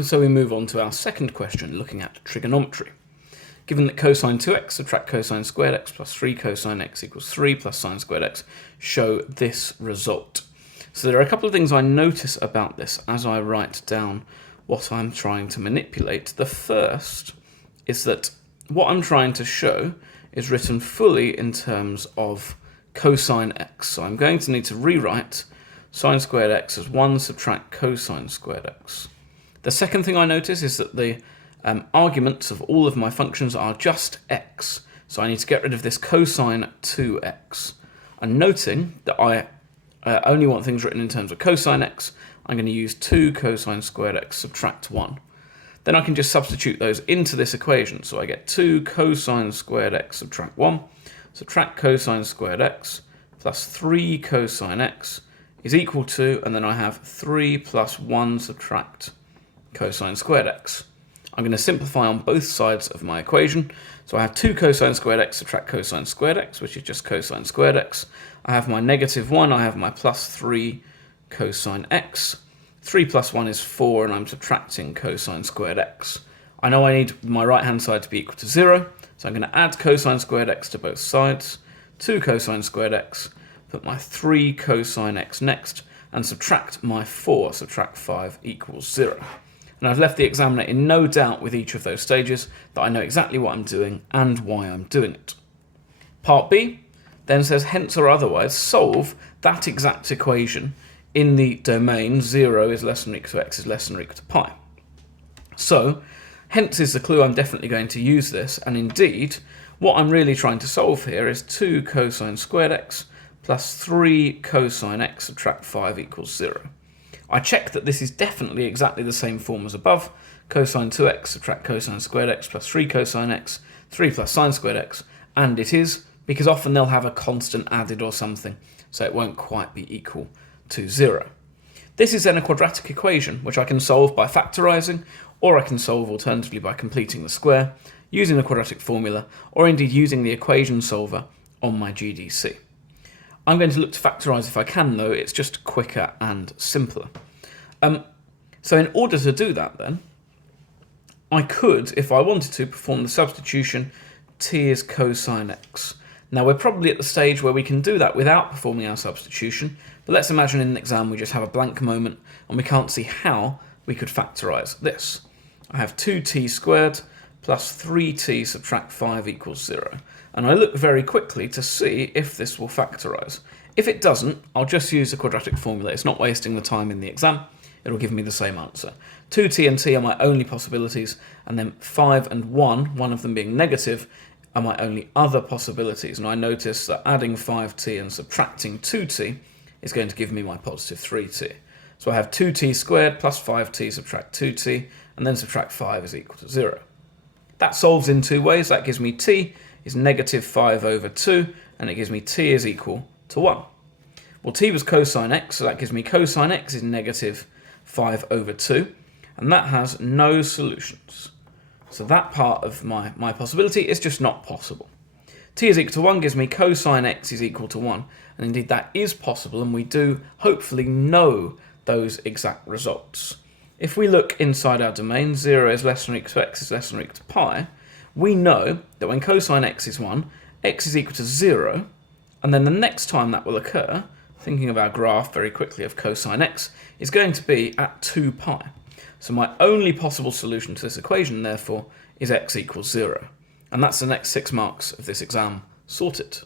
And so we move on to our second question, looking at trigonometry. Given that cosine 2x subtract cosine squared x plus 3 cosine x equals 3 plus sine squared x, show this result. So there are a couple of things I notice about this as I write down what I'm trying to manipulate. The first is that what I'm trying to show is written fully in terms of cosine x. So I'm going to need to rewrite sine squared x as 1 subtract cosine squared x. The second thing I notice is that the arguments of all of my functions are just x. So I need to get rid of this cosine 2x. And noting that I only want things written in terms of cosine x, I'm going to use 2 cosine squared x subtract 1. Then I can just substitute those into this equation. So I get 2 cosine squared x subtract 1, subtract cosine squared x, plus 3 cosine x is equal to, and then I have 3 plus 1 subtract cosine squared x. I'm going to simplify on both sides of my equation. So I have 2 cosine squared x subtract cosine squared x, which is just cosine squared x. I have my negative 1, I have my plus 3 cosine x. 3 plus 1 is 4, and I'm subtracting cosine squared x. I know I need my right-hand side to be equal to 0, so I'm going to add cosine squared x to both sides. 2 cosine squared x, put my 3 cosine x next, and subtract my 4, subtract 5 equals 0. And I've left the examiner in no doubt with each of those stages that I know exactly what I'm doing and why I'm doing it. Part B then says hence or otherwise solve that exact equation in the domain 0 is less than or equal to x is less than or equal to pi. So hence is the clue I'm definitely going to use this, and indeed what I'm really trying to solve here is 2 cosine squared x plus 3 cosine x subtract 5 equals 0. I check that this is definitely exactly the same form as above. Cosine 2x subtract cosine squared x plus 3 cosine x, 3 plus sine squared x, and it is, because often they'll have a constant added or something, so it won't quite be equal to 0. This is then a quadratic equation, which I can solve by factorising, or I can solve alternatively by completing the square, using the quadratic formula, or indeed using the equation solver on my GDC. I'm going to look to factorise if I can, though. It's just quicker and simpler. So in order to do that, then, I could, if I wanted to, perform the substitution t is cosine x. Now, we're probably at the stage where we can do that without performing our substitution, but let's imagine in an exam we just have a blank moment and we can't see how we could factorise this. I have 2t squared plus 3t subtract 5 equals 0. And I look very quickly to see if this will factorise. If it doesn't, I'll just use the quadratic formula. It's not wasting the time in the exam. It'll give me the same answer. 2t and t are my only possibilities, and then 5 and 1 of them being negative, are my only other possibilities. And I notice that adding 5t and subtracting 2t is going to give me my positive 3t. So I have 2t squared plus 5t subtract 2t, and then subtract 5 is equal to 0. That solves in two ways. That gives me t is negative 5 over 2, and it gives me t is equal to 1. Well, t was cosine x, so that gives me cosine x is negative 5 over 2, and that has no solutions. So that part of my possibility is just not possible. T is equal to 1 gives me cosine x is equal to 1, and indeed that is possible, and we do hopefully know those exact results. If we look inside our domain, 0 is less than or equal to x is less than or equal to pi, we know that when cosine x is 1, x is equal to 0, and then the next time that will occur, thinking of our graph very quickly of cosine x, is going to be at 2 pi. So my only possible solution to this equation, therefore, is x equals 0. And that's the next 6 marks of this exam sorted.